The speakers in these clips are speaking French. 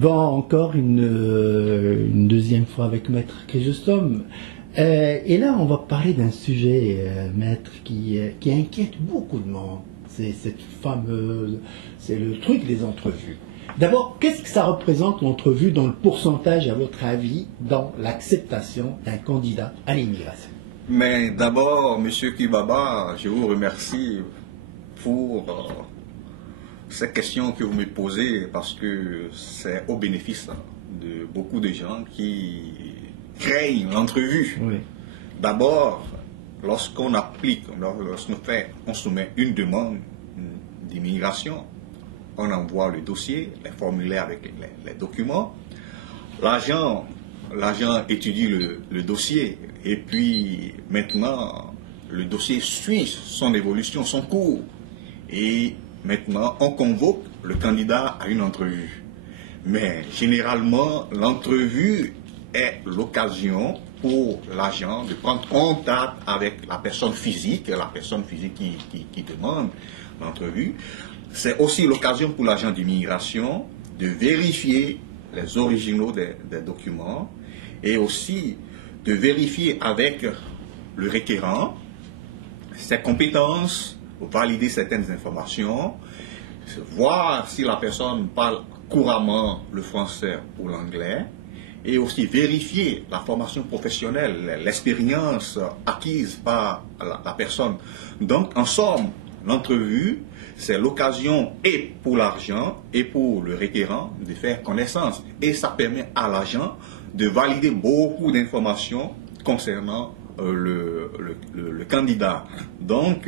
Bon, encore une deuxième fois avec Maître Chrysostome. Et là, on va parler d'un sujet, Maître, qui inquiète beaucoup de monde. C'est cette fameuse, c'est le truc des entrevues. D'abord, qu'est-ce que ça représente l'entrevue dans le pourcentage, à votre avis, dans l'acceptation d'un candidat à l'immigration? Mais d'abord, Monsieur Kibaba, je vous remercie pour ces questions que vous me posez parce que c'est au bénéfice de beaucoup de gens qui craignent l'entrevue. Oui. D'abord, lorsqu'on applique, on soumet une demande d'immigration, on envoie le dossier, les formulaires avec les documents. L'agent étudie le dossier et puis maintenant le dossier suit son évolution, son cours. Et maintenant on convoque le candidat à une entrevue. Mais généralement l'entrevue est l'occasion pour l'agent de prendre contact avec la personne physique qui demande l'entrevue. C'est aussi l'occasion pour l'agent d'immigration de vérifier les originaux des documents et aussi de vérifier avec le requérant ses compétences, valider certaines informations, voir si la personne parle couramment le français ou l'anglais, et aussi vérifier la formation professionnelle, l'expérience acquise par la personne. Donc, en somme, l'entrevue, c'est l'occasion et pour l'agent et pour le requérant de faire connaissance. Et ça permet à l'agent de valider beaucoup d'informations concernant le candidat. Donc,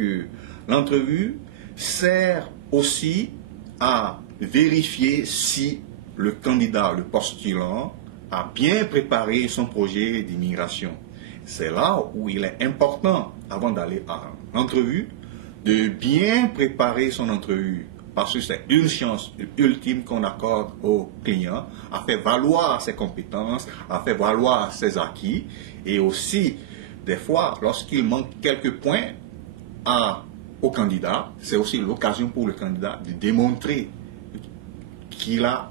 l'entrevue sert aussi à vérifier si le candidat, le postulant, a bien préparé son projet d'immigration. C'est là où il est important, avant d'aller à l'entrevue, de bien préparer son entrevue. Parce que c'est une chance ultime qu'on accorde au client à faire valoir ses compétences, à faire valoir ses acquis. Et aussi, des fois, lorsqu'il manque quelques points au candidat, c'est aussi l'occasion pour le candidat de démontrer qu'il a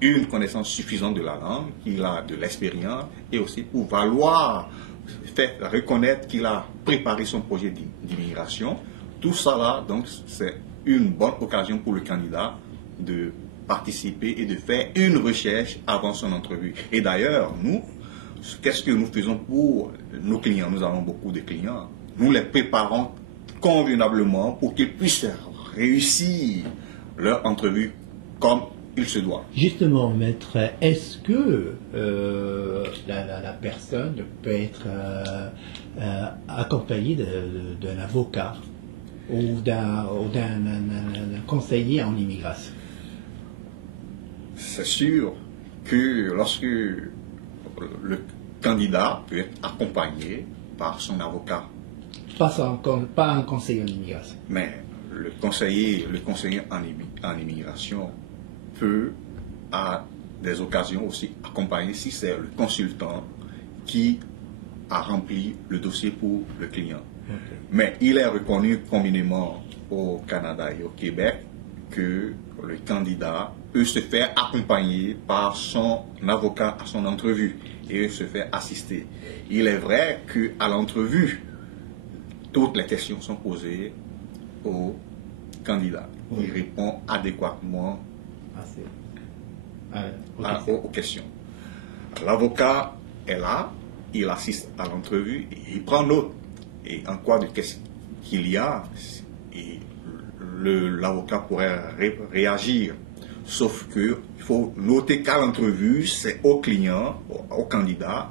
une connaissance suffisante de la langue, qu'il a de l'expérience, et aussi pour valoir, faire reconnaître qu'il a préparé son projet d'immigration. Tout ça là, donc, c'est une bonne occasion pour le candidat de participer et de faire une recherche avant son entrevue. Et d'ailleurs, nous, qu'est-ce que nous faisons pour nos clients? Nous avons beaucoup de clients. Nous les préparons convenablement pour qu'ils puissent réussir leur entrevue comme il se doit. Justement, maître, est-ce que la personne peut être accompagnée d'un avocat ou d'un conseiller en immigration? C'est sûr que lorsque le candidat peut être accompagné par son avocat. Pas un conseiller en immigration. Mais le conseiller en immigration peut, à des occasions aussi, accompagner si c'est le consultant qui a rempli le dossier pour le client. Okay. Mais il est reconnu communément au Canada et au Québec que le candidat peut se faire accompagner par son avocat à son entrevue et se faire assister. Il est vrai qu'à l'entrevue, toutes les questions sont posées au candidat. Il répond adéquatement aux questions. L'avocat est là, il assiste à l'entrevue, il prend note. Et en quoi de qu'est-ce qu'il y a, l'avocat pourrait réagir. Sauf qu'il faut noter qu'à l'entrevue, c'est au client, au candidat,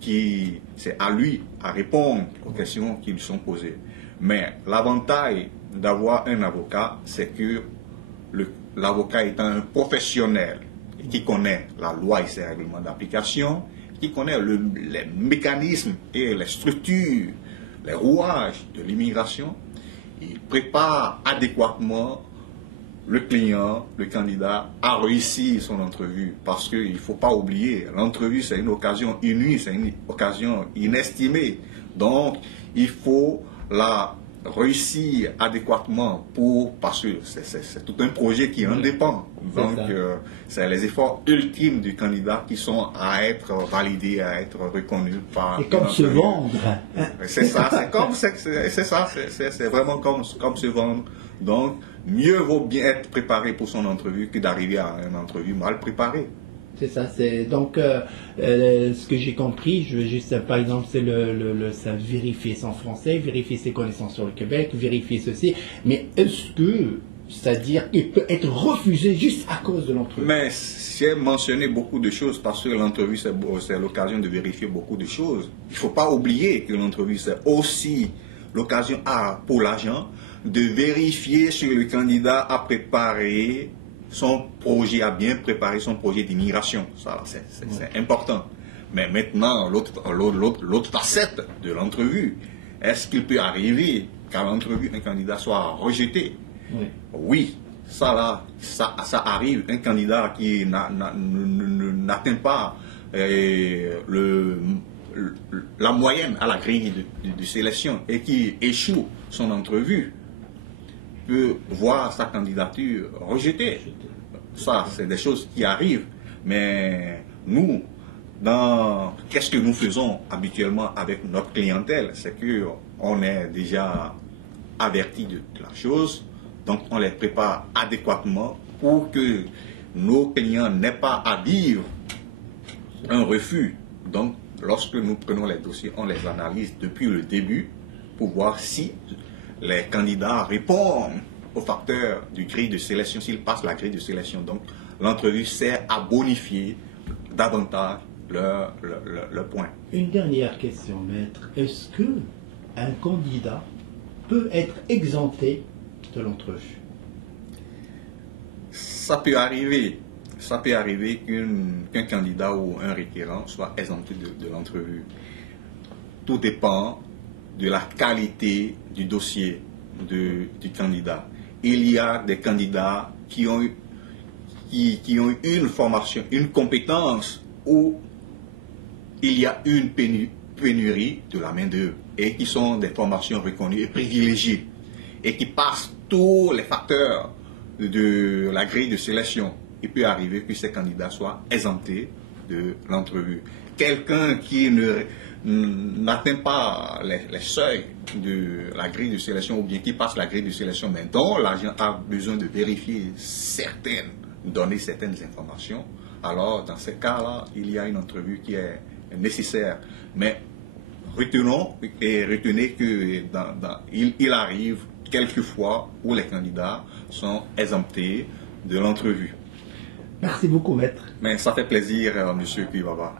c'est à lui à répondre aux questions qui lui sont posées. Mais l'avantage d'avoir un avocat, c'est que l'avocat étant un professionnel qui connaît la loi et ses règlements d'application, qui connaît les mécanismes et les structures, les rouages de l'immigration, il prépare adéquatement le client, le candidat, à réussir son entrevue. Parce qu'il ne faut pas oublier, l'entrevue c'est une occasion inouïe, c'est une occasion inestimée. Donc il faut la réussit adéquatement parce que c'est tout un projet qui en dépend. Donc, c'est les efforts ultimes du candidat qui sont à être validés, à être reconnus par... Et comme se vendre. C'est ça, c'est vraiment comme se vendre. Donc, mieux vaut bien être préparé pour son entrevue que d'arriver à une entrevue mal préparée. C'est ça, donc ce que j'ai compris, je vais juste, par exemple, c'est ça vérifier son français, vérifier ses connaissances sur le Québec, vérifier ceci, mais est-ce que, c'est-à-dire qu'il peut être refusé juste à cause de l'entrevue? Mais j'ai mentionné beaucoup de choses parce que l'entrevue, c'est l'occasion de vérifier beaucoup de choses. Il ne faut pas oublier que l'entrevue, c'est aussi l'occasion pour l'agent de vérifier si le candidat a préparé son projet, a bien préparé son projet d'immigration. Ça, c'est important. Mais maintenant, l'autre facette de l'entrevue, est-ce qu'il peut arriver qu'à l'entrevue, un candidat soit rejeté? Oui, ça arrive. Un candidat qui n'atteint pas la moyenne à la grille de sélection et qui échoue son entrevue peut voir sa candidature rejetée. Ça, c'est des choses qui arrivent. Mais nous, qu'est-ce que nous faisons habituellement avec notre clientèle? C'est qu'on est déjà averti de la chose, donc on les prépare adéquatement pour que nos clients n'aient pas à vivre un refus. Donc, lorsque nous prenons les dossiers, on les analyse depuis le début pour voir si les candidats répondent aux facteurs du grille de sélection, s'ils passent la grille de sélection. Donc, l'entrevue sert à bonifier davantage leur point. Une dernière question, maître. Est-ce qu'un candidat peut être exempté de l'entrevue? Ça peut arriver. Ça peut arriver qu'un candidat ou un requérant soit exempté de l'entrevue. Tout dépend de la qualité du dossier du candidat. Il y a des candidats qui ont une formation, une compétence où il y a une pénurie de la main-d'œuvre et qui sont des formations reconnues et privilégiées et qui passent tous les facteurs de la grille de sélection. Il peut arriver que ces candidats soient exemptés de l'entrevue. Quelqu'un qui n'atteint pas les seuils de la grille de sélection ou bien qui passe la grille de sélection, mais dont l'agent a besoin de vérifier donner certaines informations, alors dans ces cas-là, il y a une entrevue qui est nécessaire. Mais retenez qu'il arrive quelquefois où les candidats sont exemptés de l'entrevue. Merci beaucoup, maître. Mais ça fait plaisir, monsieur Kuibaba.